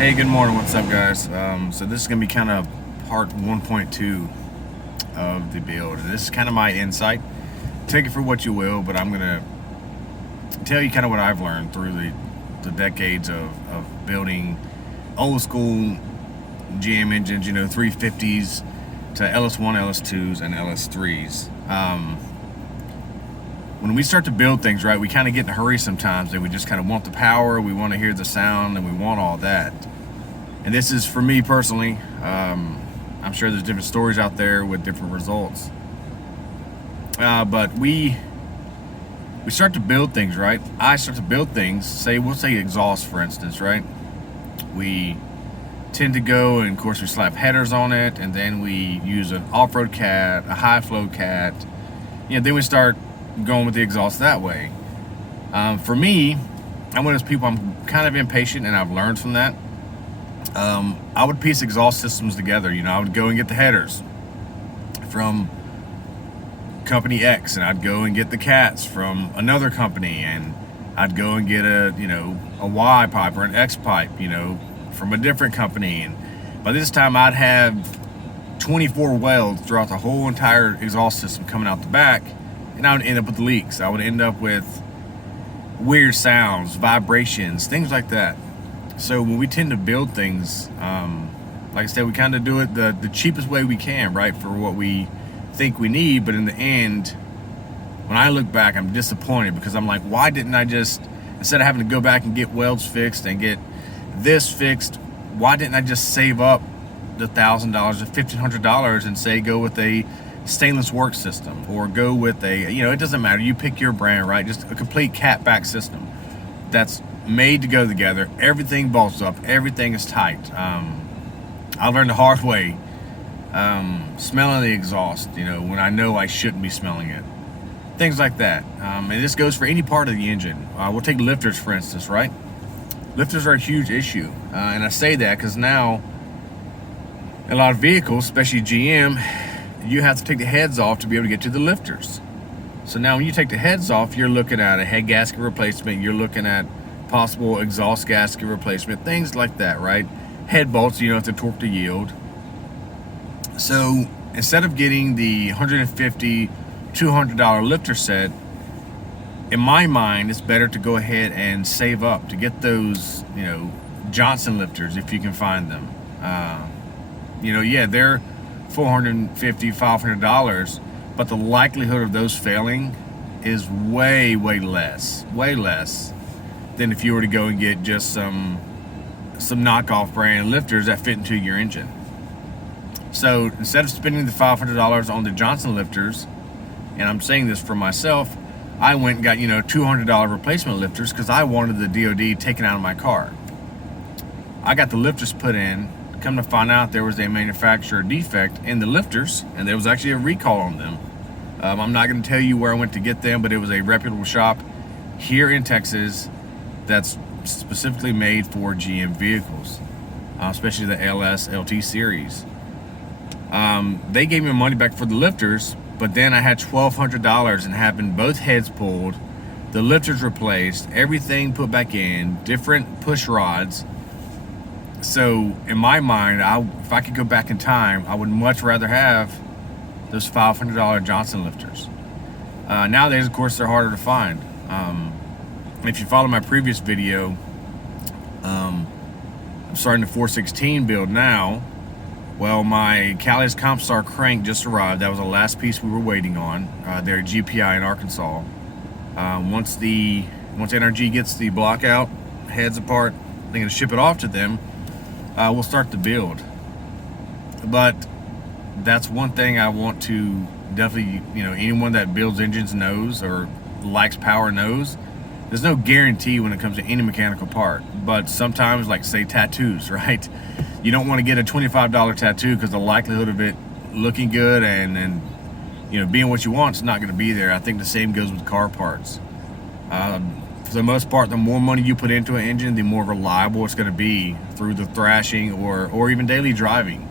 Hey, good morning. What's up, guys? So this is gonna be kind of part 1.2 of the build. This is kind of my insight. Take it for what you will, but I'm gonna tell you kind of what I've learned through the decades of building old school GM engines, 350s to LS1, LS2s, and LS3s. When we start to build things, right, we kind of get in a hurry sometimes, and we just kind of want the power, we want to hear the sound, and we want all that. And this is for me personally. I'm sure there's different stories out there with different results. But we start to build things, right? I start to build things. We'll say exhaust, for instance, right? We tend to go, and of course we slap headers on it, and then we use an off-road cat, a high flow cat. Then we start going with the exhaust that way. For me, I'm one of those people, I'm kind of impatient, and I've learned from that. I would piece exhaust systems together. I would go and get the headers from company X, and I'd go and get the cats from another company, and I'd go and get a Y pipe or an X pipe, from a different company. And by this time I'd have 24 welds throughout the whole entire exhaust system coming out the back, and I would end up with leaks. I would end up with weird sounds, vibrations, things like that. So when we tend to build things, like I said, we kind of do it the cheapest way we can, right, for what we think we need. But in the end, when I look back, I'm disappointed, because I'm like, why didn't I just, instead of having to go back and get welds fixed and get this fixed, why didn't I just save up the $1,000 or $1,500 and say go with a stainless work system, or go with it doesn't matter, you pick your brand, right? Just a complete cat back system that's made to go together. Everything bolts up, everything is tight. I learned the hard way, smelling the exhaust, when I know I shouldn't be smelling it. Things like that. And this goes for any part of the engine. We'll take lifters, for instance, right? Lifters are a huge issue. And I say that because now, a lot of vehicles, especially GM, you have to take the heads off to be able to get to the lifters. So now when you take the heads off, you're looking at a head gasket replacement, you're looking at possible exhaust gasket replacement, things like that, right? Head bolts, if they're torque to yield. So instead of getting the $150, $200 lifter set, in my mind, it's better to go ahead and save up to get those, Johnson lifters if you can find them. They're $450, $500, but the likelihood of those failing is way less than if you were to go and get just some knockoff brand lifters that fit into your engine. So instead of spending the $500 on the Johnson lifters, and I'm saying this for myself, I went and got $200 replacement lifters because I wanted the DOD taken out of my car. I got the lifters put in. Come to find out, there was a manufacturer defect in the lifters, and there was actually a recall on them. I'm not going to tell you where I went to get them, but it was a reputable shop here in Texas that's specifically made for GM vehicles, especially the LS LT series. They gave me money back for the lifters, but then I had $1,200 and having both heads pulled, the lifters replaced, everything put back in, different push rods. So in my mind, if I could go back in time, I would much rather have those $500 Johnson lifters. Nowadays, of course, they're harder to find. If you follow my previous video, I'm starting the 416 build now. Well, my Callias Compstar crank just arrived. That was the last piece we were waiting on. They're GPI in Arkansas. Once NRG gets the block out, heads apart, they're going to ship it off to them. We'll start the build. But that's one thing I want to definitely, anyone that builds engines knows, or likes power knows, there's no guarantee when it comes to any mechanical part. But sometimes, like say tattoos, right? You don't want to get a $25 tattoo because the likelihood of it looking good and being what you want is not going to be there. I think the same goes with car parts. For the most part, the more money you put into an engine, the more reliable it's going to be through the thrashing or even daily driving.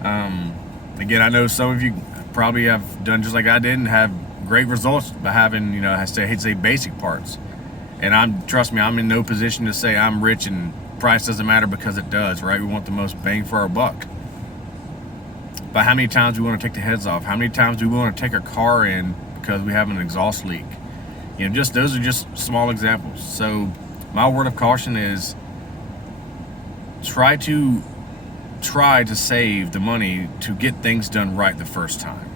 Again, I know some of you probably have done just like I did and have great results by having, I hate to say basic parts. And trust me, I'm in no position to say I'm rich and price doesn't matter, because it does, right? We want the most bang for our buck. But how many times do we want to take the heads off? How many times do we want to take our car in because we have an exhaust leak? You know, just those are just small examples. So my word of caution is try to save the money to get things done right the first time.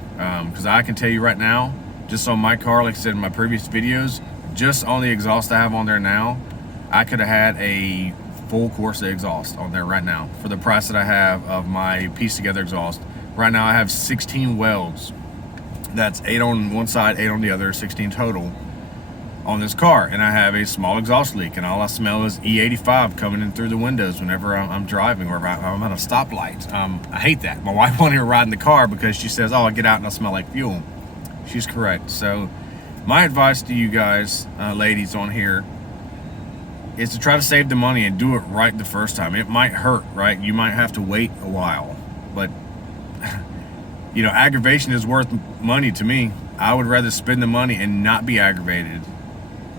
Because I can tell you right now, just on my car, like I said in my previous videos, just on the exhaust I have on there now, I could have had a full Corsa exhaust on there right now for the price that I have of my piece together exhaust. Right now I have 16 welds. That's 8 on one side, 8 on the other, 16 total on this car. And I have a small exhaust leak, and all I smell is E85 coming in through the windows whenever I'm driving or I'm at a stoplight. I hate that. My wife won't even ride in the car because she says, oh, I get out and I smell like fuel. She's correct. So my advice to you guys, ladies on here, is to try to save the money and do it right the first time. It might hurt, right? You might have to wait a while, but you know, aggravation is worth money to me. I would rather spend the money and not be aggravated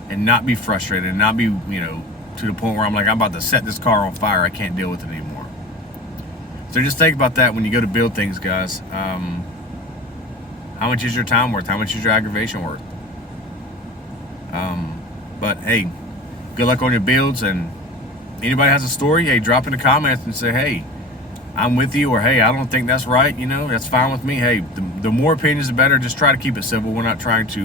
and not be frustrated and not be, you know, to the point where I'm like, I'm about to set this car on fire. I can't deal with it anymore. So just think about that when you go to build things, guys. How much is your time worth? How much is your aggravation worth? But hey, good luck on your builds, and anybody has a story, hey, drop in the comments and say, hey, I'm with you, or hey, I don't think that's right, you know, that's fine with me. Hey, the more opinions the better. Just try to keep it civil. We're not trying to,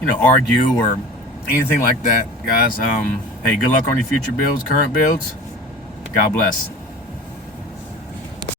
you know, argue or anything like that, guys. Hey, good luck on your future builds, current builds. God bless.